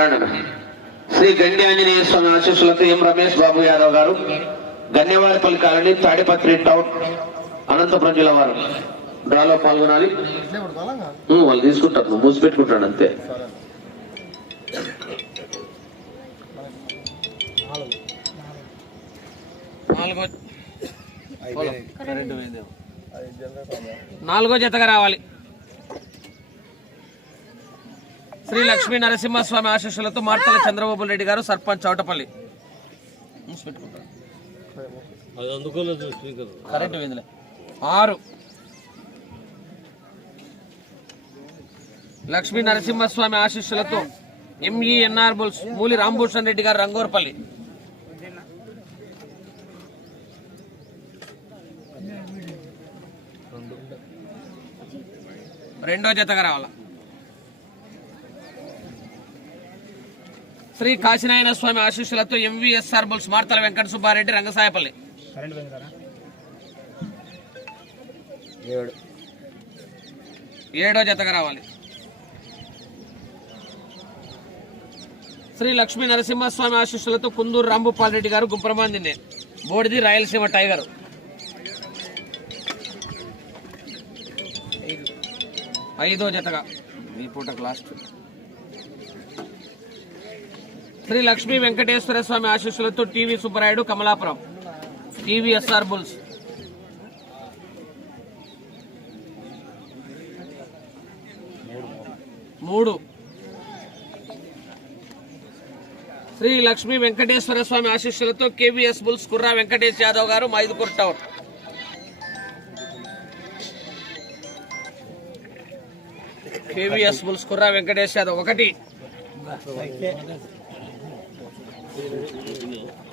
రండి శ్రీ గండి ఆంజనేయ స్వామి ఆశీస్సులతో ఎం రమేష్ బాబు యాదవ్ గారు గన్యవారిపల్లి కాలనీ తాడిపత్రి టౌన్ అనంతపురం జిల్లా వారు. డ్రాలో పాల్గొనాలి. వాళ్ళు తీసుకుంటారు నువ్వు మూసి పెట్టుకుంటాడు అంతే. నాలుగో నాలుగో జతగా రావాలి. శ్రీ లక్ష్మీ నరసింహస్వామి ఆశీస్సులతో మార్తల చంద్రబాబు రెడ్డి గారు సర్పంచ్ చౌటపల్లి. ఆరు. లక్ష్మీ నరసింహస్వామి ఆశీస్సులతో ఎంఈఎన్ఆర్ బుల్స్ మూలి రాంభూషణ్ రెడ్డి గారు రంగోర్పల్లి. రెండో జతగా రావాల? శ్రీ కాశీనాయన స్వామి ఆశీస్సులతో M V S R bulls Marthala Venkata Subbareddy Rangasayapalli. ఏడో. జతగా రావాలి. శ్రీ లక్ష్మీ నరసింహస్వామి ఆశీస్సులతో కుందూరు రాంభూపాల్ రెడ్డి గారు గుంప్రమాందిని బోడిది రాయలసీమ టైగర్. ఐదో జతగా. ఈ పూటకు లాస్ట్ శ్రీ లక్ష్మీ వెంకటేశ్వర స్వామి ఆశీస్సులతో T V Subbarayudu Kamalapuram. T V S R bulls. మూడు. శ్రీ లక్ష్మీ వెంకటేశ్వర స్వామి ఆశీస్సులతో K V S bulls Kurra Venkatesh Yadav garu Mydukur town. K V S bulls Kurra Venkatesh Yadav ఒకటి.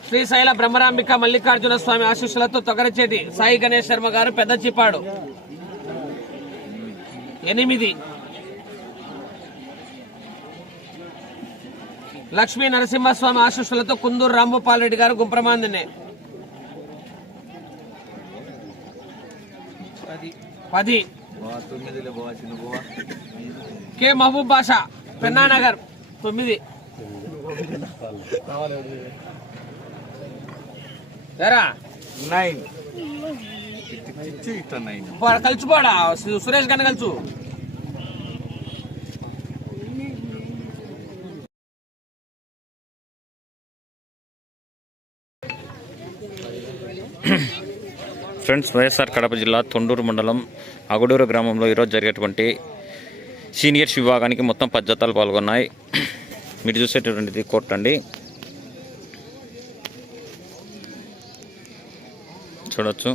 శ్రీశైల బ్రహ్మరాంబిక మల్లికార్జున స్వామి ఆశీస్సులతో తొగరచేటి సాయి గణేష్ శర్మ గారు పెద్ద చిపాడు. ఎనిమిది. లక్ష్మీ నరసింహస్వామి ఆశీస్సులతో కుందూరు రాంభూపాల్ రెడ్డి గారు గుంప్రమాందిని పది. కె మహబూబ్ బాషా పెన్నానగర్. తొమ్మిది. నైన్. సు- సురేష్ గారిని కలుసు ఫ్రెండ్స్ వైఎస్ఆర్ కడప జిల్లా తొండూరు మండలం అగుడూరు గ్రామంలో ఈరోజు జరిగేటువంటి సీనియర్స్ విభాగానికి మొత్తం పది జతాలు పాల్గొన్నాయి. మీరు చూసేటటువంటిది కొట్టండి అండి. చూడొచ్చు.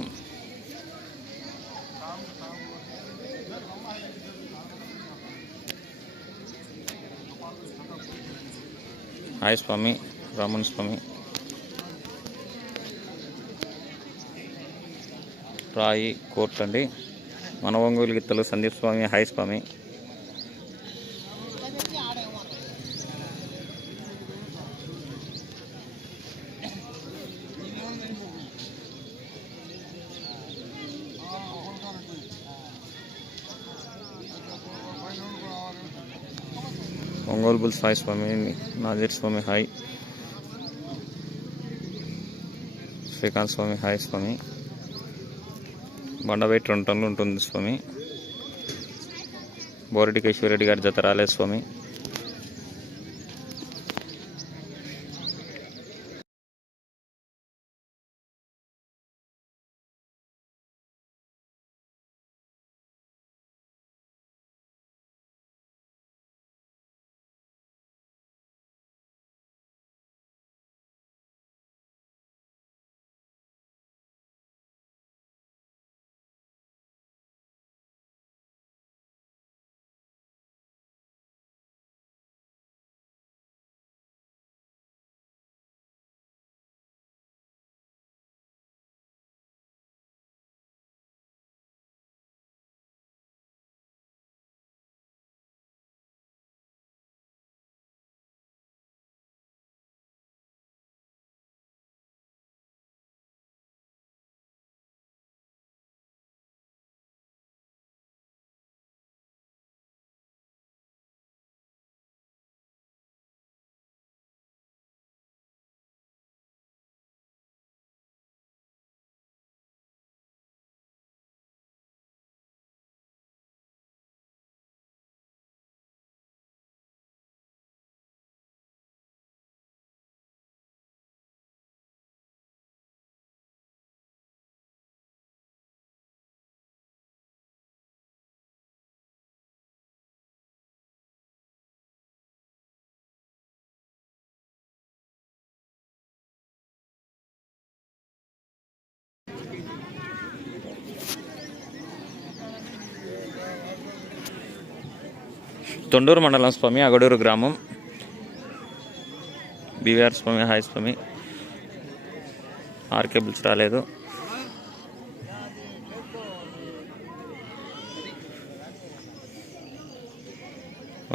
హాయ్ స్వామి రామన్ స్వామి. రాయి కోర్ట్ అండి. మన ఒంగోలు గిత్తలు సందీప్ స్వామి హాయ్ స్వామి. ఒంగోలు బుల్స్ హాయ్ స్వామి నాజీర్ స్వామి హాయ్ శ్రీకాంత్ స్వామి హాయ్ స్వామి బండ వెయిట్ రెండు టన్నులు ఉంటుంది స్వామి బోరెడ్డి కేశవరెడ్డి గారి జత రాలేదు స్వామి తొండూరు మండలం స్వామి అగడూరు గ్రామం. బీవీఆర్ స్వామి హాయ్ స్వామి. ఆర్ రాలేదు.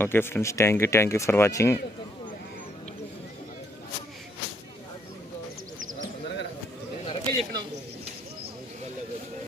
Okay friends thank you thank you for watching.